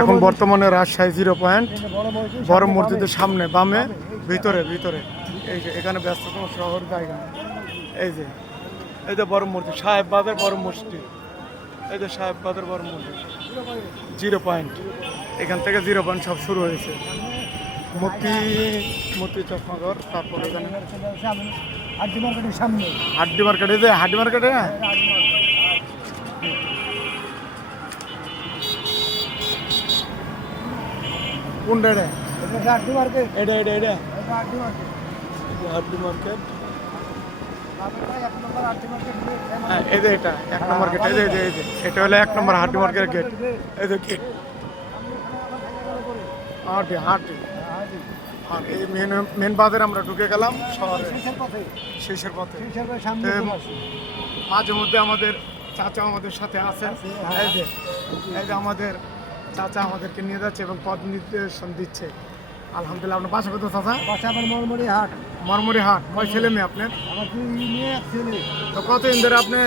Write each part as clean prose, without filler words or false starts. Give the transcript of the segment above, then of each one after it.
এখন বর্তমানে রাজশাহী 0 পয়েন্ট বড় মসজিদের সামনে বামে ভিতরে এই যে এখানে ব্যস্ততম শহর জায়গা। এই যে বড় মসজিদ, সাহেববাদের বড় মসজিদ। এই যে সাহেববাদের বড় মসজিদ 0 পয়েন্ট। এখান থেকে 0 পয়েন্ট সব শুরু হয়েছে। মতি চশমাঘর, তারপর এখানে হাড্ডি মার্কেটের সামনে, হাড্ডি মার্কেটে যে হাড্ডি মার্কেটে কোনটা এটা? হাড্ডি মার্কেট, এটা হাড্ডি মার্কেট, হাড্ডি মার্কেট। এক নম্বর হাড্ডি মার্কেট। হ্যাঁ, এই যে এটা 1 নম্বর গেট। এই যে এটা হলো 1 নম্বর হাড্ডি মার্কেটের গেট। এই যে গেট হাড্ডি। আর এই মেন বাজারে আমরা ঢুকে গেলাম শহরে শেষের পথে। মাঝে মধ্যে আমাদের চাচা আমাদের সাথে আছেন। এই যে আমাদের চাচা আমাদেরকে নিয়ে যাচ্ছে এবং পথ নির্দেশন দিচ্ছে। আলহামদুলিল্লাহ। আপনার বাসা কত চাচা? বাসা আমার মরমরি হাট। কয় ছেলে মেয়ে আপনার? আমার 2 মেয়ে 1 ছেলে। তো কতদিন ধরে আপনি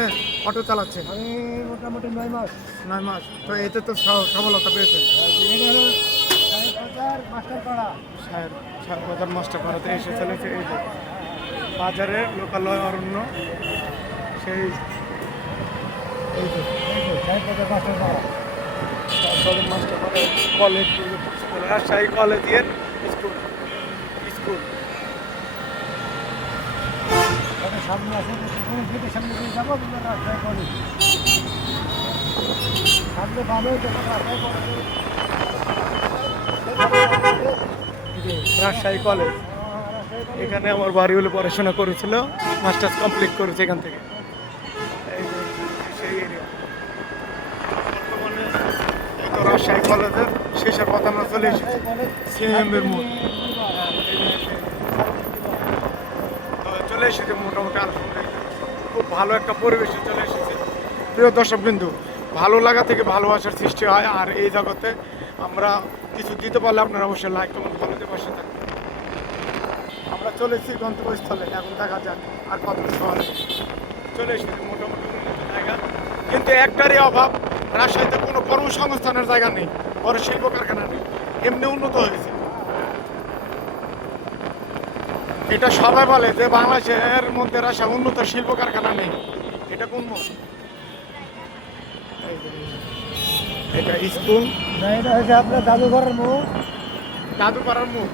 অটো চালাচ্ছেন? আমি মোটামুটি 9 মাস। 9 মাস। তো এতে তো সফলতা পেয়েছেন। এটা হলো মাস্টারপাড়া, বাজার মাস্টারপাড়াতে এসে চলেছে। এই যে বাজারের লোকালয় অরণ্য, সেই এই যে মাস্টারপাড়া কলেজ, রাজশাহী কলেজের স্কুল। সামনে আছে, গেটের সামনে দিয়ে যাবো, রাস্তায় কলেজ সামনে ভালো রাস্তায় কলেজ। রাজশাহী কলেজ, এখানে আমার বাড়ি হলে পড়াশোনা করেছিল, মাস্টার্স কমপ্লিট করেছে এখান থেকে। এই যে সেই এরিয়া। বর্তমানে এই তো রাজশাহী কলেজের শেষের পথে আমরা চলে এসেছি, সিএমের মোড়। চলে এসেছি মোটামুটি আলহামদুলিল্লাহ, খুব ভালো একটা পরিবেশে চলে এসেছি। প্রিয় দর্শকবৃন্দু, ভালো লাগা থেকে ভালোবাসার সৃষ্টি হয়। আর এই জগতে আমরা কিছু দিতে পারলে আপনারা অবশ্যই লাইক কমেন্ট ফলোতে বসে থাকবেন। আমরা চলেছি গন্তব্যস্থলে, এখন দেখা যাক আর কত শহরে চলে এসেছি। মোটামুটি উন্নত জায়গা, কিন্তু একটারই অভাব, রাজশাহীতে কোনো কর্মসংস্থানের জায়গা নেই, বড় শিল্প কারখানা নেই। এমনি উন্নত হয়েছে, এটা সবাই বলে যে বাংলাদেশের মধ্যে রাজশাহী উন্নত শিল্প কারখানা নেই। এটা কোন মুখ? এটা স্কুল, এটা হচ্ছে আপনার জাদুঘরের মুখ। জাদুপাড়ার মুখ,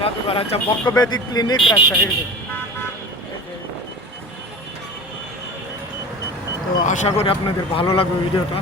জাদুঘর। আচ্ছা, বক্ষব্যাধি ক্লিনিক রাজশাহী। তো আশা করি আপনাদের ভালো লাগবে ভিডিওটা।